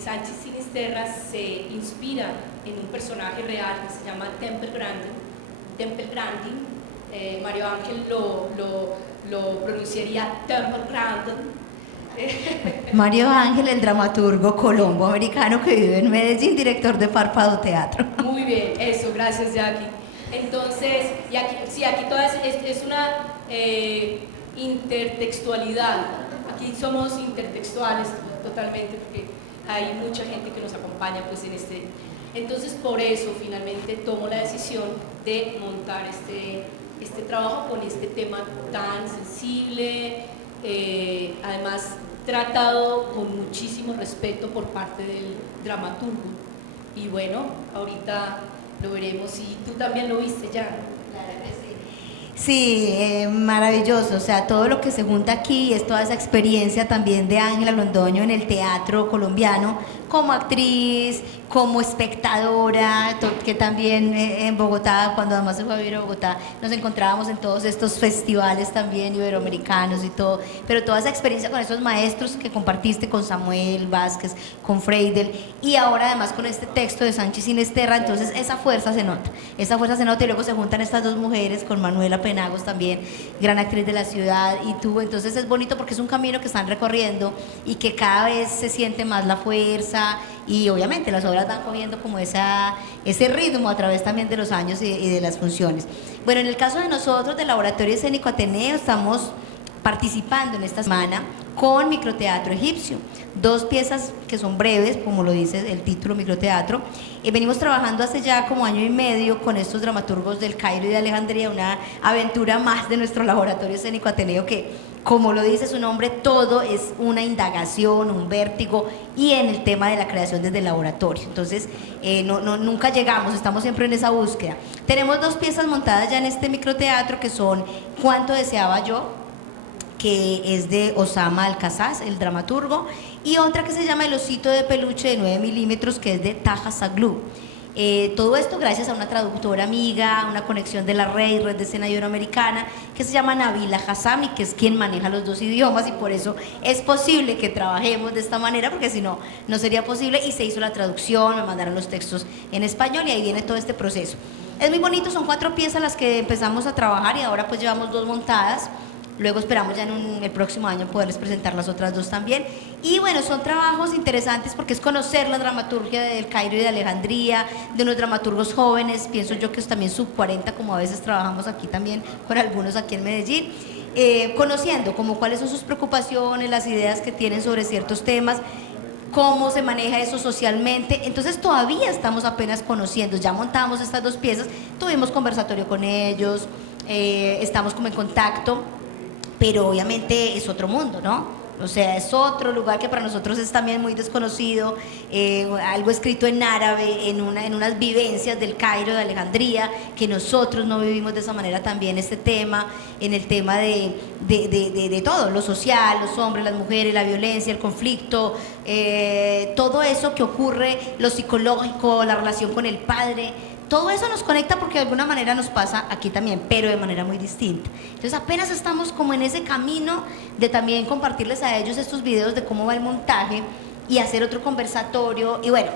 Sánchez Sinisterra se inspira en un personaje real que se llama Temple Grandin. Mario Ángel lo pronunciaría Temple Grandin. Mario Ángel, el dramaturgo colombo-americano que vive en Medellín, director de Párpado Teatro. Muy bien, eso, gracias Jackie. Entonces, y aquí, sí, aquí toda es una intertextualidad. Aquí somos intertextuales totalmente porque hay mucha gente que nos acompaña pues en este. Entonces, por eso finalmente tomo la decisión de montar este trabajo con este tema tan sensible, además tratado con muchísimo respeto por parte del dramaturgo. Y bueno, ahorita lo veremos y tú también lo viste ya. Sí, maravilloso, o sea, todo lo que se junta aquí es toda esa experiencia también de Ángela Londoño en el teatro colombiano, como actriz, como espectadora, que también en Bogotá, cuando además se fue a vivir a Bogotá, nos encontrábamos en todos estos festivales también iberoamericanos y todo, pero toda esa experiencia con esos maestros que compartiste con Samuel Vázquez, con Freidel, y ahora además con este texto de Sánchez Sinisterra, entonces esa fuerza se nota y luego se juntan estas dos mujeres con Manuela Penagos también, gran actriz de la ciudad, y tú, entonces es bonito porque es un camino que están recorriendo y que cada vez se siente más la fuerza, y obviamente las obras van cogiendo como ese ritmo a través también de los años y de las funciones. Bueno, en el caso de nosotros del Laboratorio Escénico Ateneo estamos participando en esta semana con microteatro egipcio. 2 piezas que son breves, como lo dice el título, microteatro. Venimos trabajando hace ya como año y medio con estos dramaturgos del Cairo y de Alejandría, una aventura más de nuestro laboratorio escénico Ateneo que, como lo dice su nombre, todo es una indagación, un vértigo, y en el tema de la creación desde el laboratorio. Entonces, nunca llegamos, estamos siempre en esa búsqueda. Tenemos 2 piezas montadas ya en este microteatro que son Cuánto deseaba yo, que es de Osama Alcazaz, el dramaturgo, y otra que se llama El osito de peluche de 9 milímetros, que es de Taha Saglu. Todo esto gracias a una traductora amiga, una conexión de la Red de Escena Iberoamericana, que se llama Nabila Hassami, que es quien maneja los 2 idiomas, y por eso es posible que trabajemos de esta manera, porque si no, no sería posible, y se hizo la traducción, me mandaron los textos en español, y ahí viene todo este proceso. Es muy bonito, son 4 piezas las que empezamos a trabajar, y ahora pues llevamos 2 montadas. Luego esperamos ya en el próximo año poderles presentar las otras 2 también. Y bueno, son trabajos interesantes porque es conocer la dramaturgia del Cairo y de Alejandría, de unos dramaturgos jóvenes, pienso yo que es también sub 40, como a veces trabajamos aquí también con algunos aquí en Medellín, conociendo como cuáles son sus preocupaciones, las ideas que tienen sobre ciertos temas, cómo se maneja eso socialmente. Entonces todavía estamos apenas conociendo, ya montamos estas 2 piezas, tuvimos conversatorio con ellos, estamos como en contacto, pero obviamente es otro mundo, ¿no? O sea, es otro lugar que para nosotros es también muy desconocido, algo escrito en árabe, en unas vivencias del Cairo, de Alejandría, que nosotros no vivimos de esa manera también este tema, en el tema de todo, lo social, los hombres, las mujeres, la violencia, el conflicto, todo eso que ocurre, lo psicológico, la relación con el padre. Todo eso nos conecta porque de alguna manera nos pasa aquí también, pero de manera muy distinta. Entonces apenas estamos como en ese camino de también compartirles a ellos estos videos de cómo va el montaje y hacer otro conversatorio. Y bueno,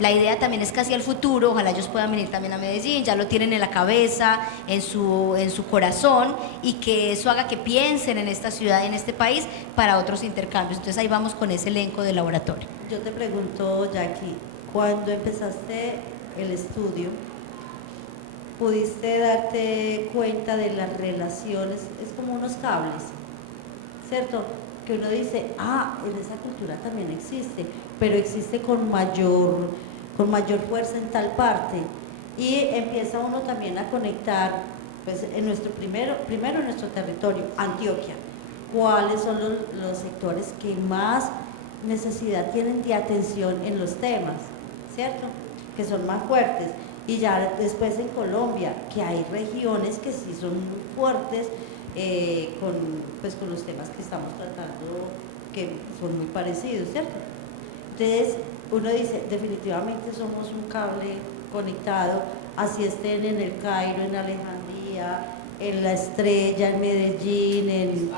la idea también es que hacia el futuro, ojalá ellos puedan venir también a Medellín, ya lo tienen en la cabeza, en su corazón, y que eso haga que piensen en esta ciudad, en este país, para otros intercambios. Entonces ahí vamos con ese elenco del laboratorio. Yo te pregunto, Jackie, cuando empezaste el estudio, ¿pudiste darte cuenta de las relaciones? Es como unos cables, ¿cierto? Que uno dice, en esa cultura también existe, pero existe con mayor fuerza en tal parte. Y empieza uno también a conectar, pues en nuestro primero en nuestro territorio, Antioquia, cuáles son los sectores que más necesidad tienen de atención en los temas, ¿cierto? Que son más fuertes. Y ya después en Colombia, que hay regiones que sí son muy fuertes con los temas que estamos tratando, que son muy parecidos, ¿cierto? Entonces uno dice, definitivamente somos un cable conectado, así estén en el Cairo, en Alejandría, en La Estrella, en Medellín, en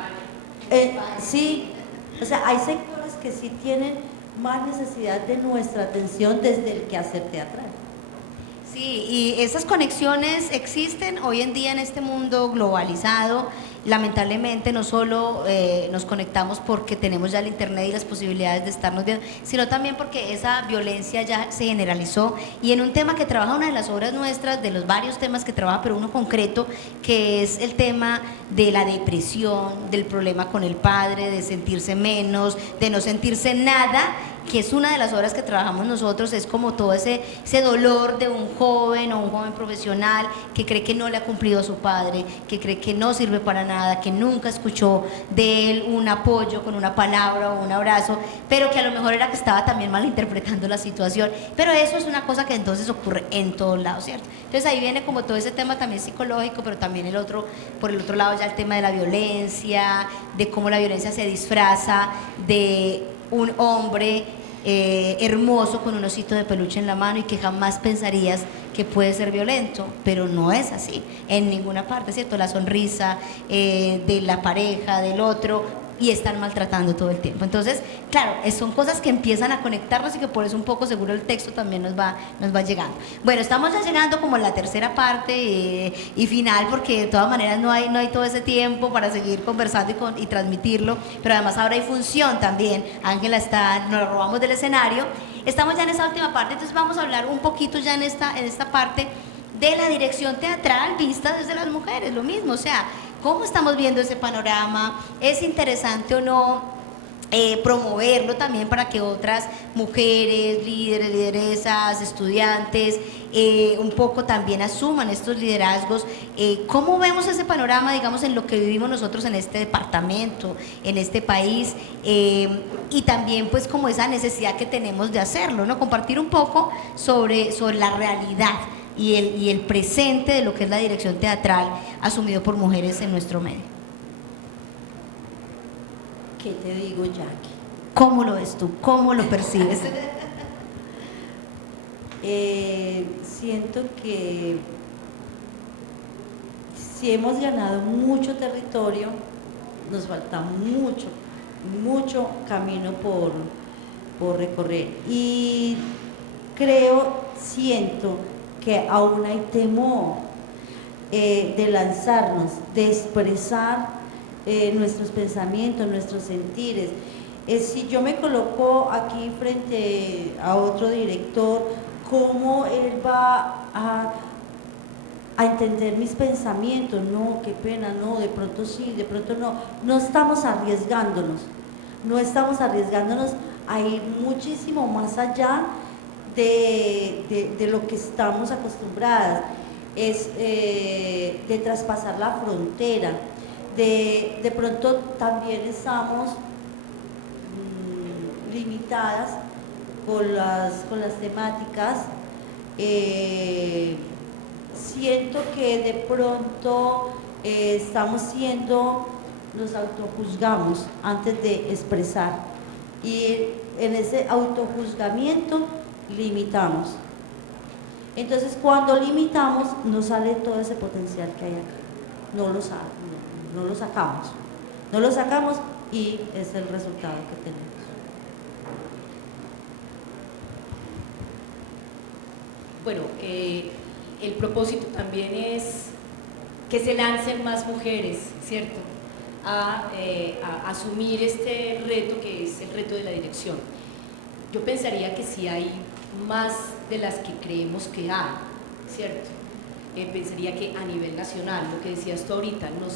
sí, o sea, hay sectores que sí tienen más necesidad de nuestra atención desde el quehacer teatral. Sí, y esas conexiones existen hoy en día en este mundo globalizado. Lamentablemente no solo nos conectamos porque tenemos ya el internet y las posibilidades de estarnos viendo, sino también porque esa violencia ya se generalizó, y en un tema que trabaja una de las obras nuestras, de los varios temas que trabaja, pero uno concreto, que es el tema de la depresión, del problema con el padre, de sentirse menos, de no sentirse nada, que es una de las obras que trabajamos nosotros. Es como todo ese dolor de un joven o un joven profesional que cree que no le ha cumplido a su padre, que cree que no sirve para nada, que nunca escuchó de él un apoyo con una palabra o un abrazo, pero que a lo mejor era que estaba también malinterpretando la situación. Pero eso es una cosa que entonces ocurre en todos lados, ¿cierto? Entonces ahí viene como todo ese tema también psicológico, pero también por el otro lado ya el tema de la violencia, de cómo la violencia se disfraza de un hombre hermoso con un osito de peluche en la mano y que jamás pensarías que puede ser violento, pero no es así en ninguna parte, ¿cierto? La sonrisa de la pareja, del otro, y están maltratando todo el tiempo. Entonces, claro, son cosas que empiezan a conectarnos y que por eso un poco seguro el texto también nos va llegando. Bueno, estamos ya llegando como a la tercera parte y final, porque de todas maneras no hay todo ese tiempo para seguir conversando y transmitirlo, pero además ahora hay función también. Ángela nos la robamos del escenario. Estamos ya en esa última parte, entonces vamos a hablar un poquito ya en esta parte de la dirección teatral vista desde las mujeres, lo mismo, o sea, ¿Cómo estamos viendo ese panorama? ¿Es interesante o no promoverlo también para que otras mujeres, líderes, lideresas, estudiantes, un poco también asuman estos liderazgos? ¿Cómo vemos ese panorama, digamos, en lo que vivimos nosotros en este departamento, en este país? Y también pues como esa necesidad que tenemos de hacerlo, ¿no? Compartir un poco sobre la realidad y el presente de lo que es la dirección teatral asumido por mujeres en nuestro medio. ¿Qué te digo, Jackie? ¿Cómo lo ves tú? ¿Cómo lo percibes? Siento que si hemos ganado mucho territorio, nos falta mucho camino por recorrer. Y siento que aún hay temor de lanzarnos, de expresar nuestros pensamientos, nuestros sentires. Si yo me coloco aquí frente a otro director, ¿cómo él va a entender mis pensamientos? No, qué pena, no, de pronto sí, de pronto no. No estamos arriesgándonos a ir muchísimo más allá de lo que estamos acostumbradas, de traspasar la frontera. De pronto también estamos limitadas con las temáticas. Siento que de pronto nos autojuzgamos antes de expresar, y en ese autojuzgamiento limitamos. Entonces cuando limitamos no sale todo ese potencial que hay acá, no lo sacamos y es el resultado que tenemos. Bueno, el propósito también es que se lancen más mujeres, ¿cierto?, a asumir este reto que es el reto de la dirección. Yo pensaría que sí hay más de las que creemos que hay, ¿cierto? Pensaría que a nivel nacional, lo que decías tú ahorita, no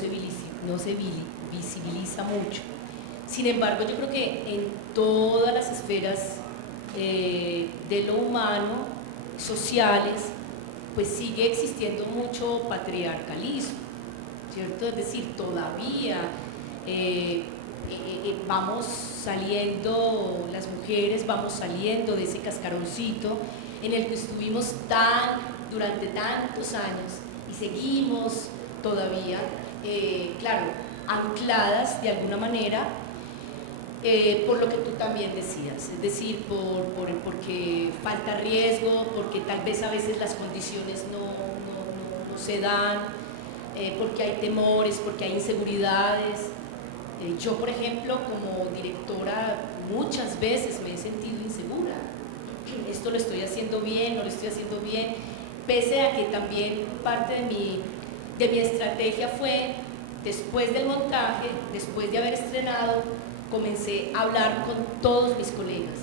se visibiliza mucho. Sin embargo, yo creo que en todas las esferas de lo humano, sociales, pues sigue existiendo mucho patriarcalismo, ¿cierto? Es decir, todavía vamos saliendo, las mujeres vamos saliendo de ese cascaroncito en el que estuvimos durante tantos años y seguimos todavía, claro, ancladas de alguna manera por lo que tú también decías, es decir, porque falta riesgo, porque tal vez a veces las condiciones no se dan, porque hay temores, porque hay inseguridades. Yo, por ejemplo, como directora, muchas veces me he sentido insegura. Esto lo estoy haciendo bien, no lo estoy haciendo bien, pese a que también parte de mi estrategia fue, después del montaje, después de haber estrenado, comencé a hablar con todos mis colegas,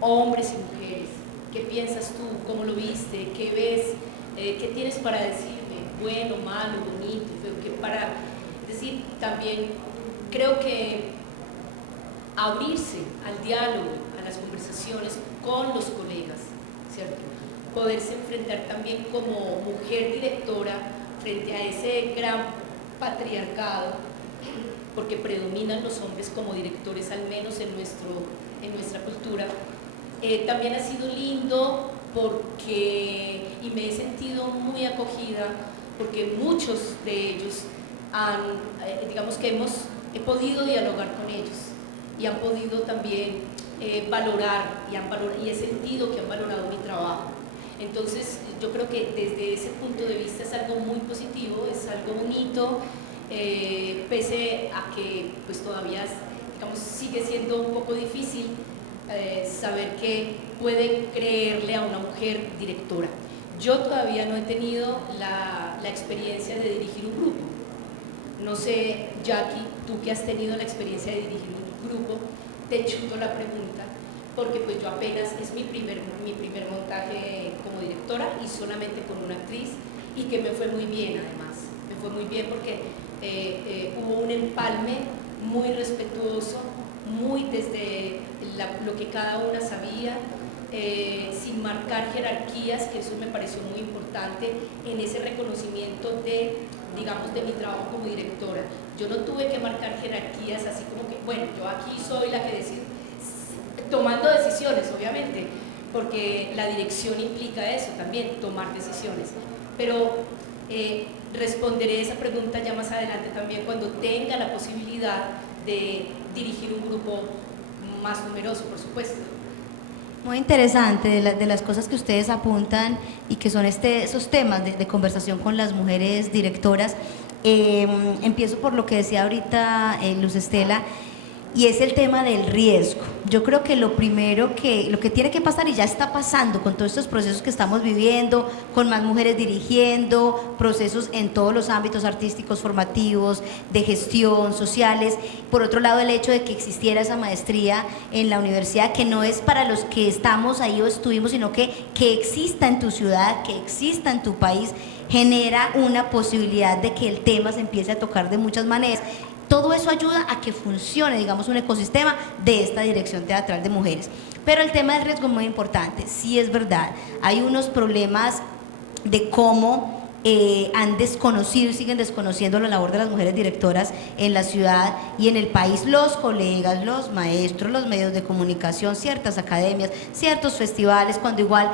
hombres y mujeres. ¿Qué piensas tú? ¿Cómo lo viste? ¿Qué ves? ¿Qué tienes para decirme? Bueno, malo, bonito, feo, es decir, también creo que abrirse al diálogo, a las conversaciones con los colegas, ¿cierto? Poderse enfrentar también como mujer directora frente a ese gran patriarcado, porque predominan los hombres como directores, al menos en nuestra cultura. También ha sido lindo y me he sentido muy acogida, porque muchos de ellos digamos que he podido dialogar con ellos y han podido también valorar y he sentido que han valorado mi trabajo. Entonces yo creo que desde ese punto de vista es algo muy positivo, es algo bonito, pese a que pues todavía, digamos, sigue siendo un poco difícil saber que pueden creerle a una mujer directora. Yo todavía no he tenido la experiencia de dirigir un grupo. No sé, Jackie, tú que has tenido la experiencia de dirigir un grupo, te chuto la pregunta, porque pues yo apenas, es mi primer montaje como directora y solamente con una actriz, y que me fue muy bien además. Me fue muy bien porque hubo un empalme muy respetuoso, muy desde lo que cada una sabía, sin marcar jerarquías, que eso me pareció muy importante en ese reconocimiento de, digamos, de mi trabajo como directora. Yo no tuve que marcar jerarquías así como que, bueno, yo aquí soy la que decide, tomando decisiones, obviamente, porque la dirección implica eso también, tomar decisiones. Pero responderé esa pregunta ya más adelante también, cuando tenga la posibilidad de dirigir un grupo más numeroso, por supuesto. Muy interesante de las cosas que ustedes apuntan y que son esos temas de conversación con las mujeres directoras. Empiezo por lo que decía ahorita Luz Estela, y es el tema del riesgo. Yo creo que lo primero lo que tiene que pasar, y ya está pasando con todos estos procesos que estamos viviendo, con más mujeres dirigiendo, procesos en todos los ámbitos artísticos, formativos, de gestión, sociales. Por otro lado, el hecho de que existiera esa maestría en la universidad, que no es para los que estamos ahí o estuvimos, sino que exista en tu ciudad, que exista en tu país, genera una posibilidad de que el tema se empiece a tocar de muchas maneras. Todo eso ayuda a que funcione, digamos, un ecosistema de esta dirección teatral de mujeres. Pero el tema del riesgo es muy importante, sí es verdad. Hay unos problemas de cómo han desconocido y siguen desconociendo la labor de las mujeres directoras en la ciudad y en el país, los colegas, los maestros, los medios de comunicación, ciertas academias, ciertos festivales, cuando igual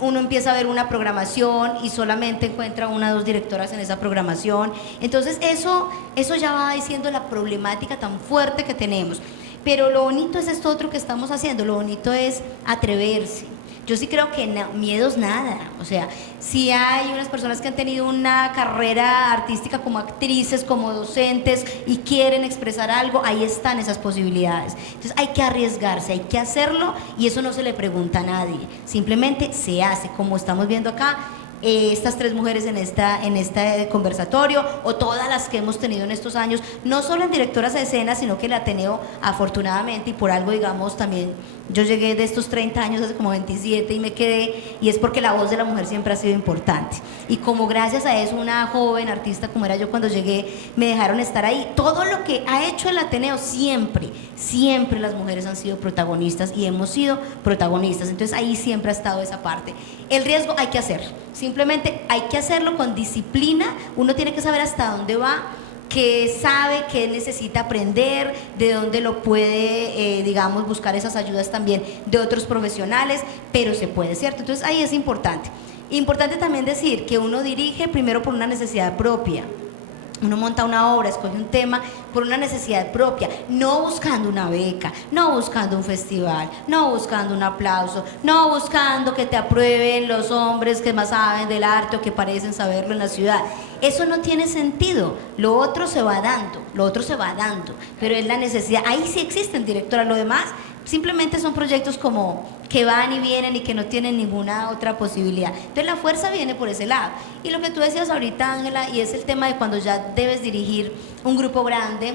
uno empieza a ver una programación y solamente encuentra una o dos directoras en esa programación. Entonces eso ya va diciendo la problemática tan fuerte que tenemos. Pero lo bonito es esto otro que estamos haciendo, lo bonito es atreverse. Yo sí creo que miedos nada, o sea, sí hay unas personas que han tenido una carrera artística como actrices, como docentes y quieren expresar algo, ahí están esas posibilidades. Entonces hay que arriesgarse, hay que hacerlo y eso no se le pregunta a nadie, simplemente se hace, como estamos viendo acá. Estas tres mujeres en este conversatorio o todas las que hemos tenido en estos años, no solo en directoras de escena, sino que el Ateneo afortunadamente y por algo, digamos, también yo llegué de estos 30 años hace como 27 y me quedé, y es porque la voz de la mujer siempre ha sido importante y como gracias a eso una joven artista como era yo cuando llegué me dejaron estar ahí. Todo lo que ha hecho el Ateneo siempre las mujeres han sido protagonistas y hemos sido protagonistas, entonces ahí siempre ha estado esa parte. El riesgo hay que hacer, simplemente hay que hacerlo con disciplina, uno tiene que saber hasta dónde va, qué sabe, qué necesita aprender, de dónde lo puede, digamos, buscar esas ayudas también de otros profesionales, pero se puede, ¿cierto? Entonces ahí es importante. Importante también decir que uno dirige primero por una necesidad propia. Uno monta una obra, escoge un tema por una necesidad propia, no buscando una beca, no buscando un festival, no buscando un aplauso, no buscando que te aprueben los hombres que más saben del arte o que parecen saberlo en la ciudad. Eso no tiene sentido, lo otro se va dando, pero es la necesidad. Ahí sí existen directoras, lo demás simplemente son proyectos como que van y vienen y que no tienen ninguna otra posibilidad. Entonces la fuerza viene por ese lado. Y lo que tú decías ahorita, Ángela, y es el tema de cuando ya debes dirigir un grupo grande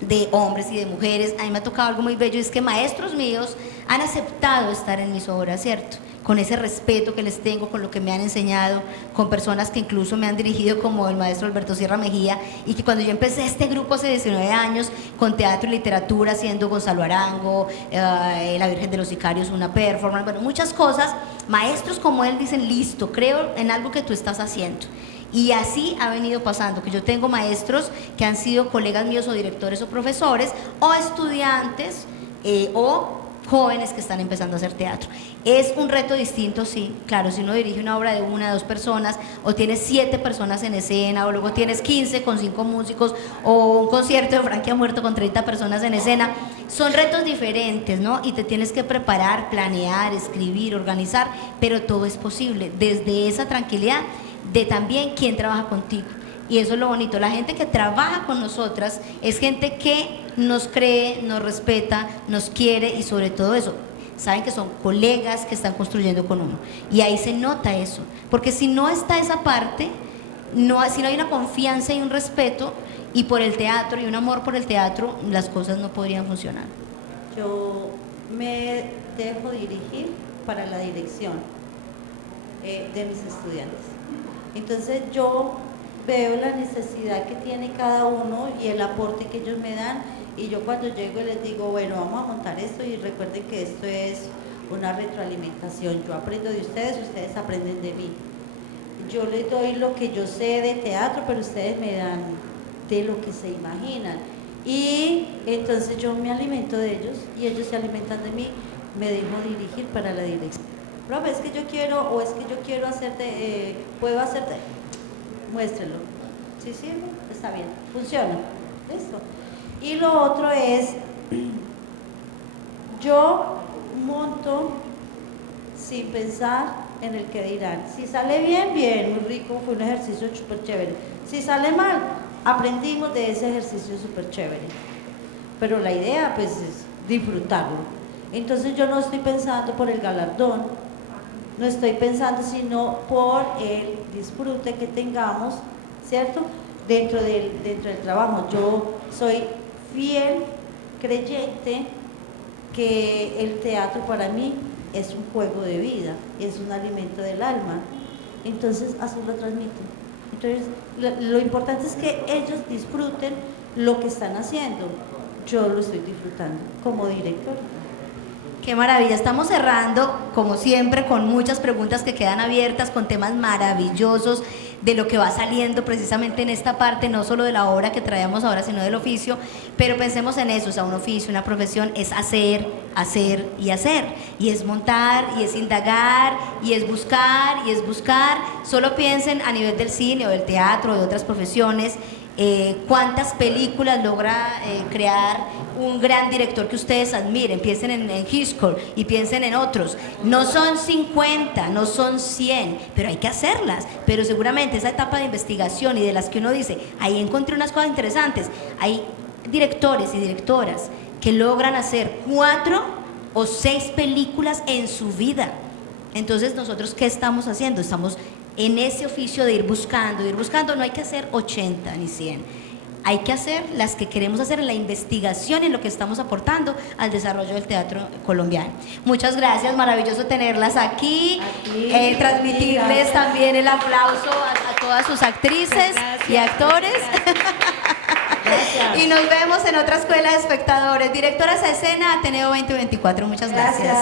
de hombres y de mujeres, a mí me ha tocado algo muy bello, es que maestros míos han aceptado estar en mis obras, ¿cierto? Con ese respeto que les tengo, con lo que me han enseñado, con personas que incluso me han dirigido como el maestro Alberto Sierra Mejía, y que cuando yo empecé este grupo hace 19 años, con teatro y literatura, haciendo Gonzalo Arango, La Virgen de los Sicarios, una performance, bueno, muchas cosas, maestros como él dicen, listo, creo en algo que tú estás haciendo. Y así ha venido pasando, que yo tengo maestros que han sido colegas míos o directores o profesores, o estudiantes, o jóvenes que están empezando a hacer teatro. Es un reto distinto, sí, claro, si uno dirige una obra de 1 o 2 personas, o tienes 7 personas en escena, o luego tienes 15 con 5 músicos, o un concierto de Frankie ha muerto con 30 personas en escena, son retos diferentes, ¿no? Y te tienes que preparar, planear, escribir, organizar, pero todo es posible, desde esa tranquilidad de también quién trabaja contigo. Y eso es lo bonito, la gente que trabaja con nosotras es gente que nos cree, nos respeta, nos quiere y sobre todo eso, saben que son colegas que están construyendo con uno. Y ahí se nota eso, porque si no está esa parte, si no hay una confianza y un respeto y por el teatro y un amor por el teatro, las cosas no podrían funcionar. Yo me dejo dirigir para la dirección de mis estudiantes. Entonces yo veo la necesidad que tiene cada uno y el aporte que ellos me dan, y yo cuando llego y les digo, bueno, vamos a montar esto, y recuerden que esto es una retroalimentación, yo aprendo de ustedes, ustedes aprenden de mí. Yo les doy lo que yo sé de teatro, pero ustedes me dan de lo que se imaginan. Y entonces yo me alimento de ellos y ellos se alimentan de mí, me dejo dirigir para la dirección. Profe, es que yo quiero, o es que yo quiero hacerte, puedo hacerte, muéstrelo. ¿Sí sirve? Está bien, funciona. Listo. Y lo otro es, yo monto sin pensar en el que dirán. Si sale bien, bien, muy rico, fue un ejercicio súper chévere. Si sale mal, aprendimos de ese ejercicio súper chévere. Pero la idea, pues, es disfrutarlo. Entonces yo no estoy pensando por el galardón, no estoy pensando sino por el disfrute que tengamos, ¿cierto? Dentro del trabajo. Yo soy fiel creyente que el teatro para mí es un juego de vida, es un alimento del alma. Entonces así lo transmiten. Entonces lo importante es que ellos disfruten lo que están haciendo. Yo lo estoy disfrutando como director. Qué maravilla, estamos cerrando como siempre con muchas preguntas que quedan abiertas, con temas maravillosos de lo que va saliendo precisamente en esta parte, no solo de la obra que traemos ahora, sino del oficio, pero pensemos en eso, o sea, un oficio, una profesión es hacer, hacer y hacer, y es montar, y es indagar, y es buscar, solo piensen a nivel del cine o del teatro o de otras profesiones, cuántas películas logra crear un gran director que ustedes admiren. Piensen en Hitchcock y piensen en otros. No son 50, no son 100, pero hay que hacerlas. Pero seguramente esa etapa de investigación y de las que uno dice, ahí encontré unas cosas interesantes. Hay directores y directoras que logran hacer 4 o 6 películas en su vida. Entonces, ¿nosotros qué estamos haciendo? Estamos en ese oficio de ir buscando, no hay que hacer 80 ni 100, hay que hacer las que queremos hacer en la investigación, en lo que estamos aportando al desarrollo del teatro colombiano. Muchas gracias, maravilloso tenerlas aquí, transmitirles también el aplauso a todas sus actrices y actores. Y nos vemos en otra escuela de espectadores. Directoras a escena, Ateneo 2024, muchas gracias.